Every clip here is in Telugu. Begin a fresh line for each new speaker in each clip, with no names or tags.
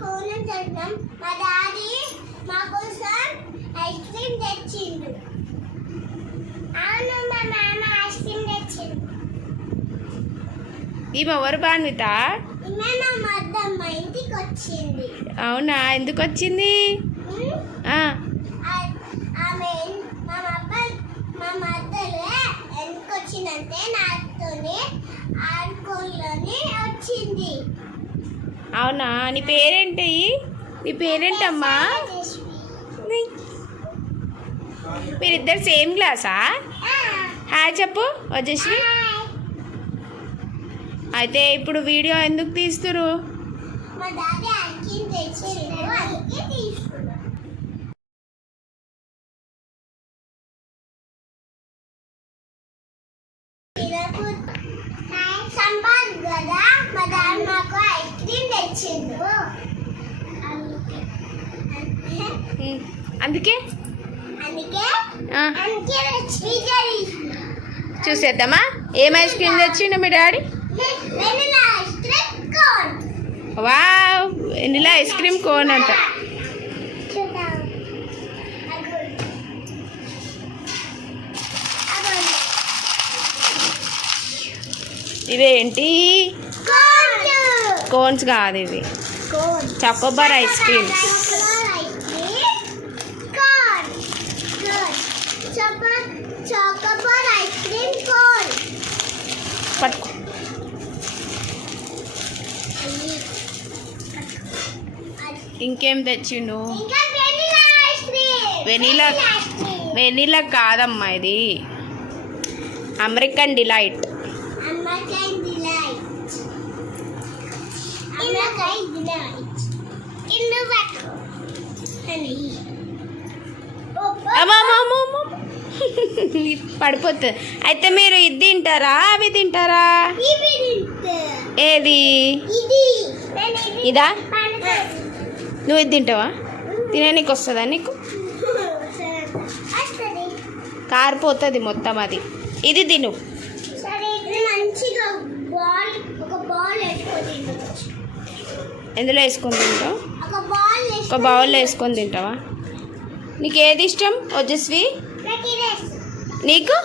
కోనం తింటాం మా డాడీ మా కోసం ఐస్ క్రీమ్ తెచ్చిండు. అవును మా మామ ఐస్ క్రీమ్ తెచ్చిండు.
ఈమె ఎవరు బాన్విత
మా ఇంటికి వచ్చింది.
అవునా? ఎందుకు వచ్చింది?
మా మద్దలు ఎందుకు వచ్చిందంటే నాతోనే ఆడుకోలోని వచ్చింది.
అవునా? నీ పేరేంటి? నీ పేరేంటమ్మా? మీరిద్దరు సేమ్ క్లాసా? హాయ్ చెప్పు వచ్చేసి అయితే ఇప్పుడు వీడియో ఎందుకు తీస్తురు
మా డాడీ ఐస్ క్రీమ్ తెచ్చిండు అందుకే తీసుకున్నాం సంపాద్ కదా మా డాడీ మాకు ఐస్ క్రీమ్ తెచ్చిండు. అందుకే.
చూసేద్దామా? ఏం ఐస్ క్రీమ్ తెచ్చిండు మీ
daddy?
Wow vanilla ice cream cone అంట. ఇవేంటి కోన్స్ కాదు ఇవి.
Cone
ice creams.
క్రీమ్
పట్టుకో. ఇంకేం తెచ్చిండు?
వెనీలా
వెనిలా కాదమ్మా ఇది. American delight.
డిలైట్ ఇల్లు అని
పడిపోతుంది అయితే మీరు ఇది తింటారా? అవి తింటారా? ఏది?
ఇదా?
నువ్వు ఇది తింటావా? తిననీకి వస్తుందా నీకు? కారిపోతుంది మొత్తం అది. ఇది తిను.
మంచిగా బాల్ ఒక బాల్ వేసుకొని తినవచ్చు
ఎందులో వేసుకొని తింటావు
ఒక బాల్
ఒక బౌల్లో వేసుకొని తింటావా నీకు ఏది ఇష్టం ఓజస్వి
నాకు.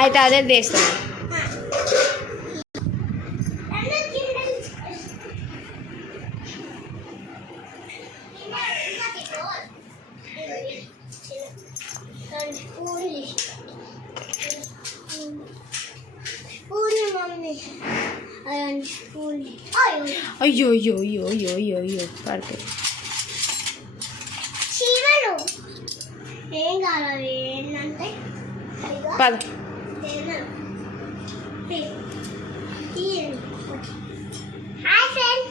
అయితే అదే తీస్తాను.
స్పూన్లు మమ్మీ అయ్యో
అయ్యో అయ్యో అయ్యో అయ్యో అయ్యో
చీమలు ఏం కావాలి? ఏంటంటే?
పద.
Hi friend.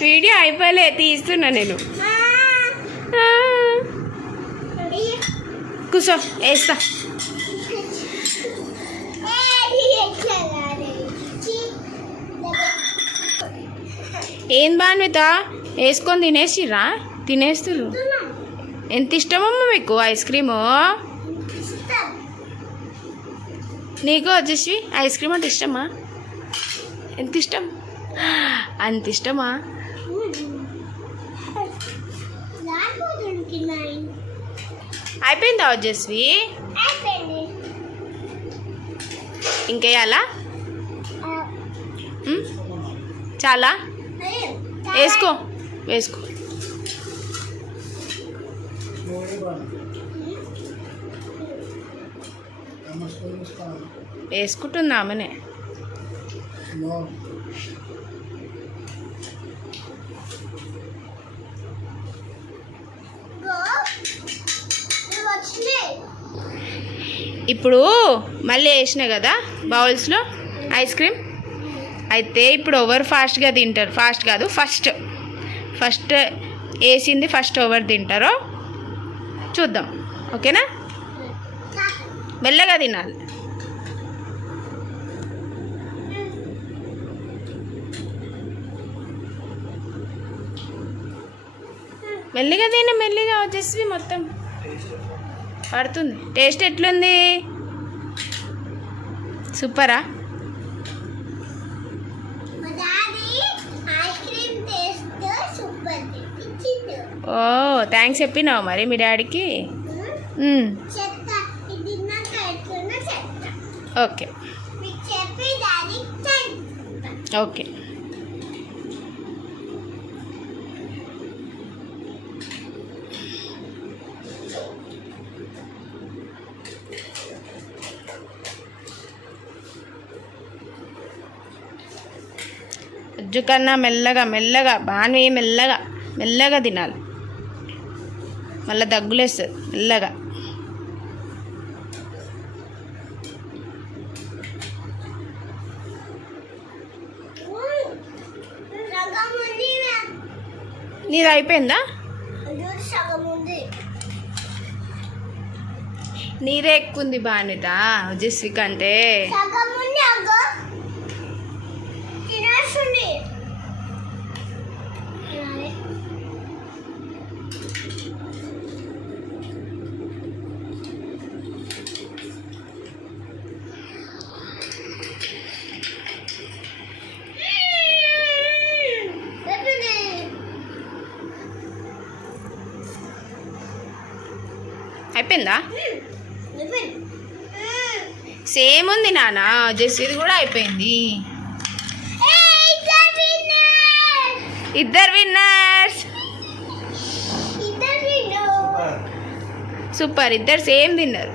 వీడియో
అయిపోలే తీస్తున్నా నేను. కూర్చో వేస్తా ఏం బాన్విత వేసుకొని తినేసిర్రా?
తినేస్తురు
ఎంత ఇష్టమమ్మా మీకు ఐస్ క్రీము? నీకు వచ్చేసి ఐస్ క్రీమ్ అంటే ఇష్టమా? ఎంత ఇష్టం? అంత ఇష్టమా? అయిపోయిందా వచ్చేసి
అయిపోయింది.
ఇంకేయాలా? చాలా. వేసుకో. వేసుకో. వేసుకుంటుంది ఆమెనే. ఇప్పుడు మళ్ళీ వేసినా కదా బౌల్స్లో ఐస్ క్రీమ్? అయితే ఇప్పుడు ఓవర్ ఫాస్ట్గా తింటారు. ఫాస్ట్ కాదు ఫస్ట్. ఫస్ట్ వేసింది ఫస్ట్ ఓవర్ తింటారో చూద్దాం. ఓకేనా? మెల్లగా తినాలి. మెల్లిగా తిన మెల్లిగా. వచ్చేసి మొత్తం. పడుతుంది. టేస్ట్ ఎట్లుంది?
సూపరా? ఓ థ్యాంక్స్ చెప్పినావు మరి మీ డాడీకి? ఓకే. ఓకే. గుజ్జు కన్నా మెల్లగా మెల్లగా బాగా మెల్లగా మెల్లగా తినాలి. మళ్ళీ దగ్గులేస్తుంది మెల్లగా. నీది అయిపోయిందా?
నీరే
నీదే ఎక్కువ ఉంది బానిత జస్వి కంటే
ఉంది తినేస్తుంది.
అయిపోయిందా? సేమ్ ఉంది నాన్న జస్విది కూడా అయిపోయింది. ఇద్దరు విన్నర్స్ సూపర్ ఇద్దరు సేమ్ తిన్నారు